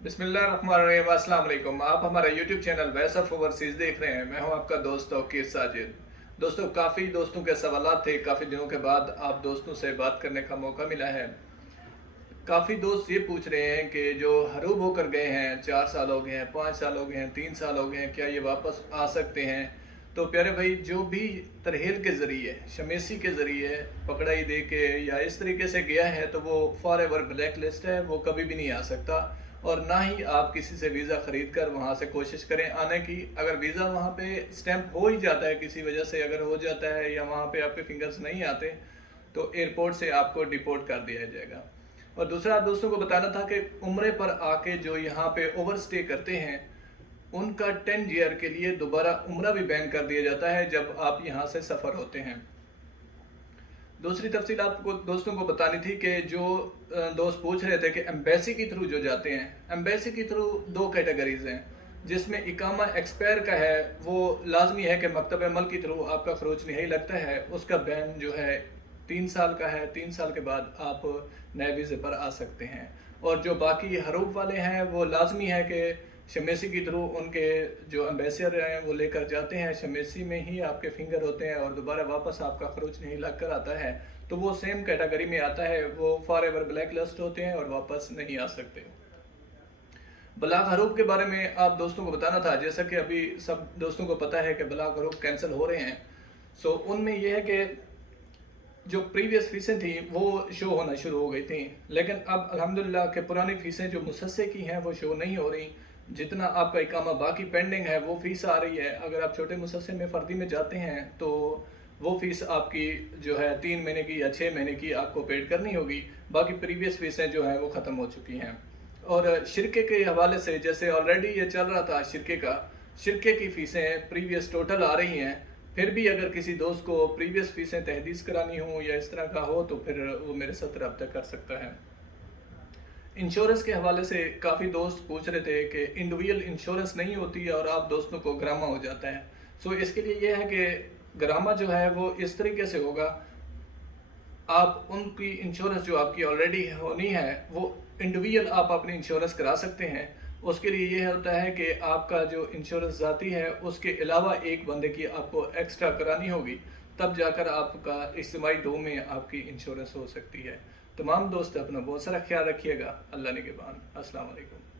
बिस्मिल्लाहिर्रहमानिर्रहीम। अस्सलाम वालेकुम। आप हमारा YouTube channel voice of overseas देख रहे हैं। मैं हूं आपका दोस्त तौकीर साजिद। दोस्तों, काफ़ी दोस्तों के सवालात थे। काफ़ी दिनों के बाद आप दोस्तों से बात करने का मौका मिला है। काफ़ी दोस्त ये पूछ रहे हैं कि जो हरूब होकर गए हैं, 4 साल हो गए हैं, 5 साल हो गए हैं, 3 साल हो गए हैं, क्या ये वापस आ सकते हैं? तो प्यारे भाई, जो भी तरहील के ज़रिए, शमेसी के ज़रिए पकड़ाई दे के या इस तरीके से गया है, तो वो फॉर एवर ब्लैक लिस्ट है। वो कभी भी नहीं आ सकता। और ना ही आप किसी से वीज़ा ख़रीद कर वहाँ से कोशिश करें आने की। अगर वीज़ा वहाँ पे स्टैंप हो ही जाता है, किसी वजह से अगर हो जाता है या वहाँ पे आपके फिंगर्स नहीं आते, तो एयरपोर्ट से आपको डिपोर्ट कर दिया जाएगा। और दूसरा, आप दोस्तों को बताना था कि उम्रे पर आके जो यहाँ पे ओवर स्टे करते हैं, उनका 10 ईयर के लिए दोबारा उम्रा भी बैन कर दिया जाता है जब आप यहाँ से सफ़र होते हैं। दूसरी तफसील आपको दोस्तों को बतानी थी कि जो दोस्त पूछ रहे थे कि एम्बेसी के थ्रू जो जाते हैं, एम्बेसी के थ्रू दो कैटेगरीज हैं, जिसमें इकामा एक्सपायर का है। वो लाजमी है कि मकतब अमल के थ्रू आपका खरोच नहीं लगता है। उसका बैन जो है 3 साल का है। 3 साल के बाद आप नए वीज़े पर आ सकते हैं। और जो बाकी हरूफ वाले हैं, वो लाजमी है कि शमेसी के थ्रू उनके जो एम्बेसडर हैं वो लेकर जाते हैं। शमेसी में ही आपके फिंगर होते हैं और दोबारा वापस आपका खरोच नहीं लग कर आता है, तो वो सेम कैटेगरी में आता है। वो फॉर एवर ब्लैक लिस्ट होते हैं और वापस नहीं आ सकते। बलाग हरूफ के बारे में आप दोस्तों को बताना था। जैसा कि अभी सब दोस्तों को पता है कि बलाग हरूफ कैंसिल हो रहे हैं। सो उनमें यह है कि जो प्रीवियस फीसें थी वो शो होना शुरू हो गई थी, लेकिन अब अल्हम्दुलिल्लाह के पुरानी फीसें जो मुसस्से की हैं वो शो नहीं हो रही। जितना आपका इकामा बाकी पेंडिंग है वो फ़ीस आ रही है। अगर आप छोटे मुसस्से में फ़र्दी में जाते हैं तो वो फ़ीस आपकी जो है 3 महीने की या 6 महीने की आपको पेड करनी होगी। बाकी प्रीवियस फ़ीसें जो हैं वो ख़त्म हो चुकी हैं। और शिरके के हवाले से, जैसे ऑलरेडी ये चल रहा था शिरके की फ़ीसें प्रीवियस टोटल आ रही हैं। फिर भी अगर किसी दोस्त को प्रीवियस फ़ीसें तहदीस करानी हो या इस तरह का हो, तो फिर वो मेरे साथ रब्ता कर सकता है। इंश्योरेंस के हवाले से काफ़ी दोस्त पूछ रहे थे कि इंडिविजुअल इंश्योरेंस नहीं होती और आप दोस्तों को ग्रामा हो जाता है। सो इसके लिए ये है कि ग्रामा जो है वो इस तरीके से होगा। आप उनकी इंश्योरेंस जो आपकी ऑलरेडी होनी है, वो इंडिविजुअल आप अपनी इंश्योरेंस करा सकते हैं। उसके लिए ये होता है कि आपका जो इंश्योरेंस ज़ाती है उसके अलावा एक बंदे की आपको एक्स्ट्रा करानी होगी, तब जाकर आपका इज्तिमाई दो में आपकी इंश्योरेंस हो सकती है। तमाम दोस्त अपना बहुत सारा ख्याल रखिएगा। अल्लाह निगहबान। अस्सलाम वालेकुम।